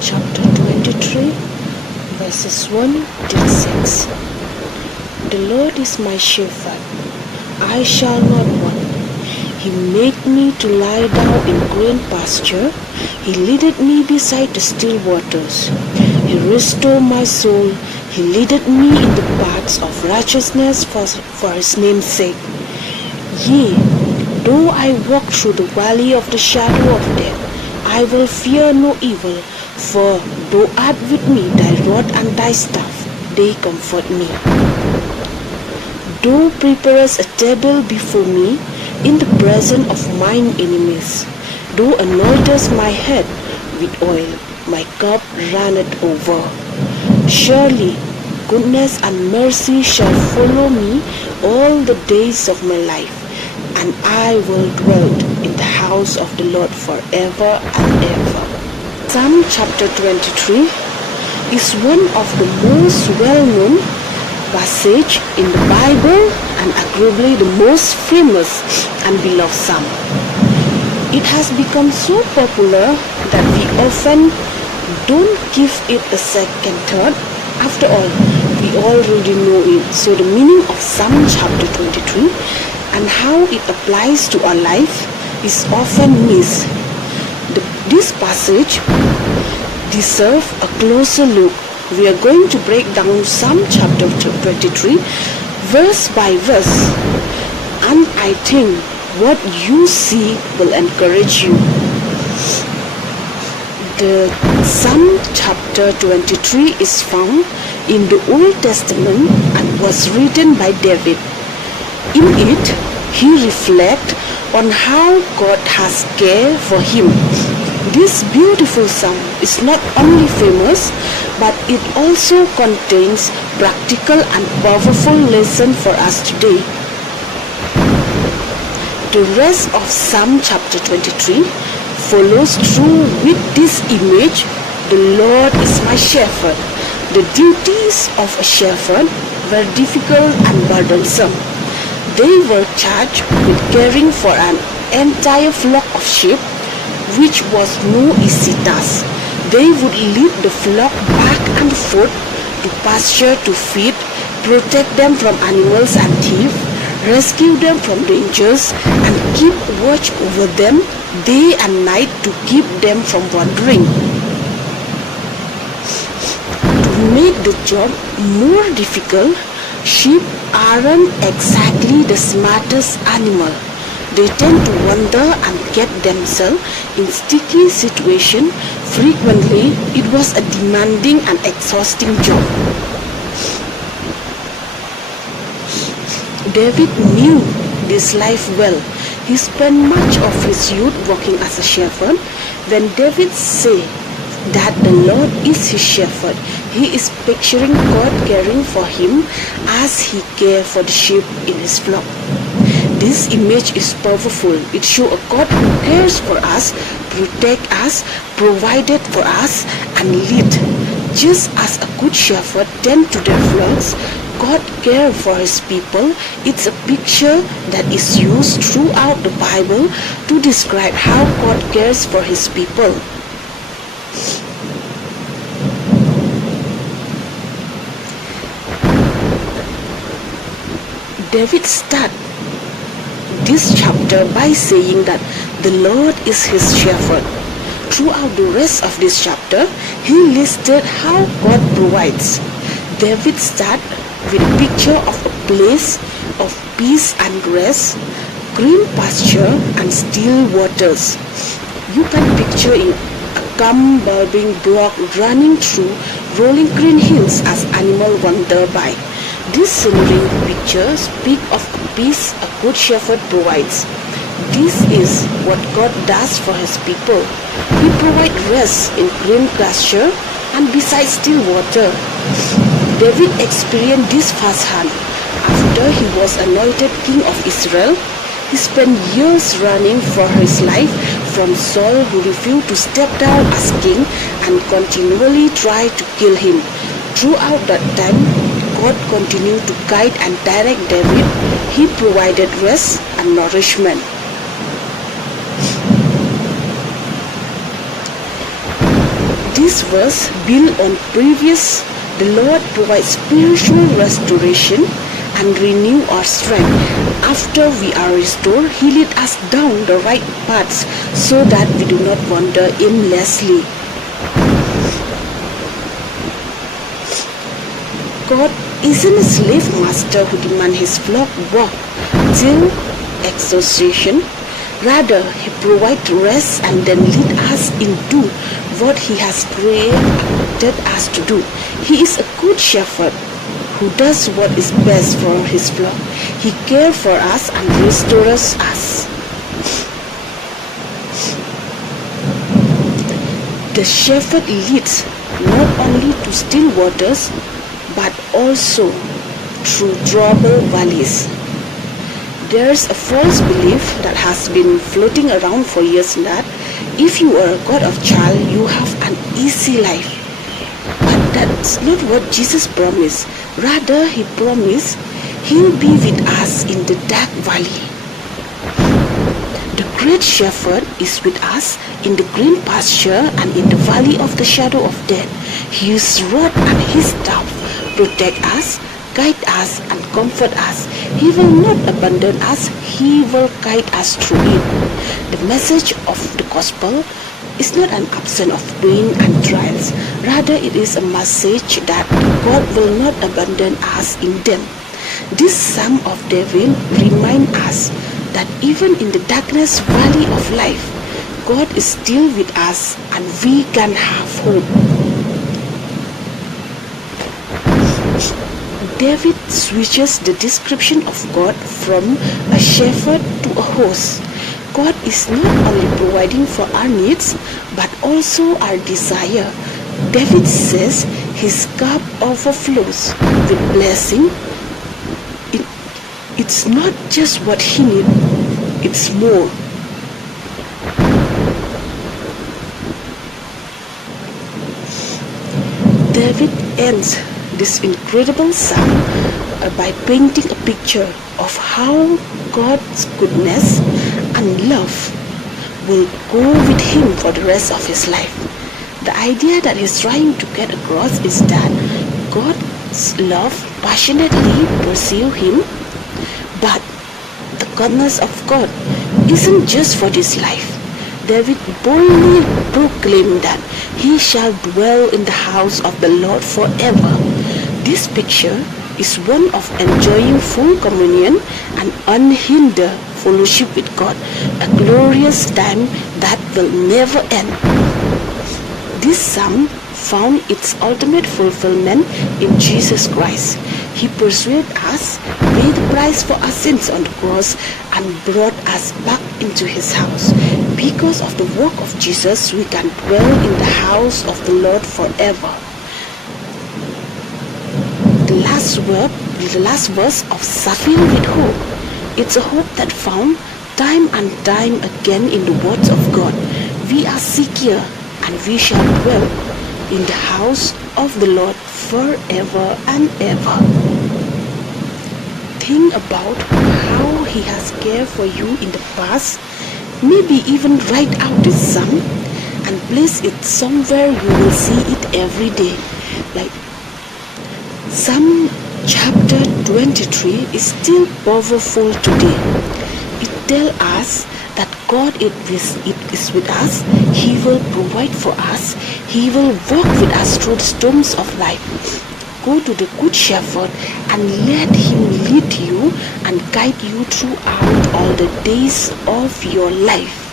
chapter 23, verses 1 till 6. The Lord is my shepherd, I shall not want. He made me to lie down in green pasture. He leadeth me beside the still waters. He restored my soul. He leadeth me in the paths of righteousness for his name's sake. Yea, though I walk through the valley of the shadow of death, I will fear no evil, for thou art with me, thy rod and thy staff, they comfort me. Thou preparest a table before me in the presence of mine enemies. Thou anointest my head with oil, my cup runneth over. Surely goodness and mercy shall follow me all the days of my life, and I will dwell in the house of the Lord forever and ever. Psalm chapter 23 is one of the most well-known passage in the Bible and arguably the most famous and beloved psalm. It has become so popular that we often don't give it a second thought. After all, we already know it. So the meaning of Psalm chapter 23 and how it applies to our life is often missed. This passage deserves a closer look. We are going to break down Psalm chapter 23 verse by verse, and I think what you see will encourage you. The Psalm chapter 23 is found in the Old Testament and was written by David. In it, he reflects on how God has cared for him. This beautiful psalm is not only famous, but it also contains practical and powerful lessons for us today. The rest of Psalm chapter 23 follows through with this image: the Lord is my shepherd. The duties of a shepherd were difficult and burdensome. They were charged with caring for an entire flock of sheep, which was no easy task. They would lead the flock back and forth to pasture to feed, protect them from animals and thieves, rescue them from dangers, and keep watch over them day and night to keep them from wandering. To make the job more difficult, sheep aren't exactly the smartest animal. They tend to wander and get themselves in sticky situations. Frequently, it was a demanding and exhausting job. David knew this life well. He spent much of his youth working as a shepherd. When David says that the Lord is his shepherd, he is picturing God caring for him as he cares for the sheep in his flock. This image is powerful. It shows a God who cares for us, protects us, provided for us, and leads. Just as a good shepherd tends to their flocks, God cares for his people. It's a picture that is used throughout the Bible to describe how God cares for his people. David starts this chapter by saying that the Lord is his shepherd. Throughout the rest of this chapter, he listed how God provides. David starts with a picture of a place of peace and rest, green pasture and still waters. You can picture it, a calm bubbling brook running through rolling green hills as animals wander by. This scenery picture speaks of the peace a good shepherd provides. This is what God does for his people. He provides rest in green pasture and beside still water. David experienced this firsthand. After he was anointed king of Israel, he spent years running for his life from Saul, who refused to step down as king and continually tried to kill him. Throughout that time, God continued to guide and direct David. He provided rest and nourishment. This verse built on previous. The Lord provides spiritual restoration and renew our strength. After we are restored, He leads us down the right paths so that we do not wander aimlessly. God isn't a slave master who demands His flock walk till exhaustion. Rather, He provides rest and then leads us into what He has created us to do. He is a good shepherd who does what is best for His flock. He cares for us and restores us. The shepherd leads not only to still waters but also through troubled valleys. There's a false belief that has been floating around for years that if you are a God of child, you have an easy life. But that's not what Jesus promised. Rather, He promised He'll be with us in the dark valley. The great shepherd is with us in the green pasture and in the valley of the shadow of death. His rod and His staff protect us, guide us and comfort us. He will not abandon us. He will guide us through it. The message of the gospel is not an absence of pain and trials. Rather, it is a message that God will not abandon us in them. This Psalm of David reminds us that even in the darkness valley of life, God is still with us and we can have hope. David switches the description of God from a shepherd to a host. God is not only providing for our needs, but also our desire. David says his cup overflows with blessing. It's not just what he needs, it's more. David ends this incredible psalm by painting a picture of how God's goodness and love will go with him for the rest of his life. The idea that he's trying to get across is that God's love passionately pursues him, but the goodness of God isn't just for this life. David boldly proclaimed that he shall dwell in the house of the Lord forever. This picture is one of enjoying full communion and unhindered fellowship with God, a glorious time that will never end. This psalm found its ultimate fulfillment in Jesus Christ. He persuaded us, paid the price for our sins on the cross, and brought us back into His house. Because of the work of Jesus, we can dwell in the house of the Lord forever. The last verse of Filled with Hope. It's a hope that found time and time again in the words of God. We are secure and we shall dwell in the house of the Lord forever and ever. Think about how He has cared for you in the past. Maybe even write out this psalm and place it somewhere you will see it every day. Like Psalm chapter 23 is still powerful today. It tells us that God is with us. He will provide for us. He will walk with us through the storms of life. Go to the Good Shepherd and let Him lead you and guide you throughout all the days of your life.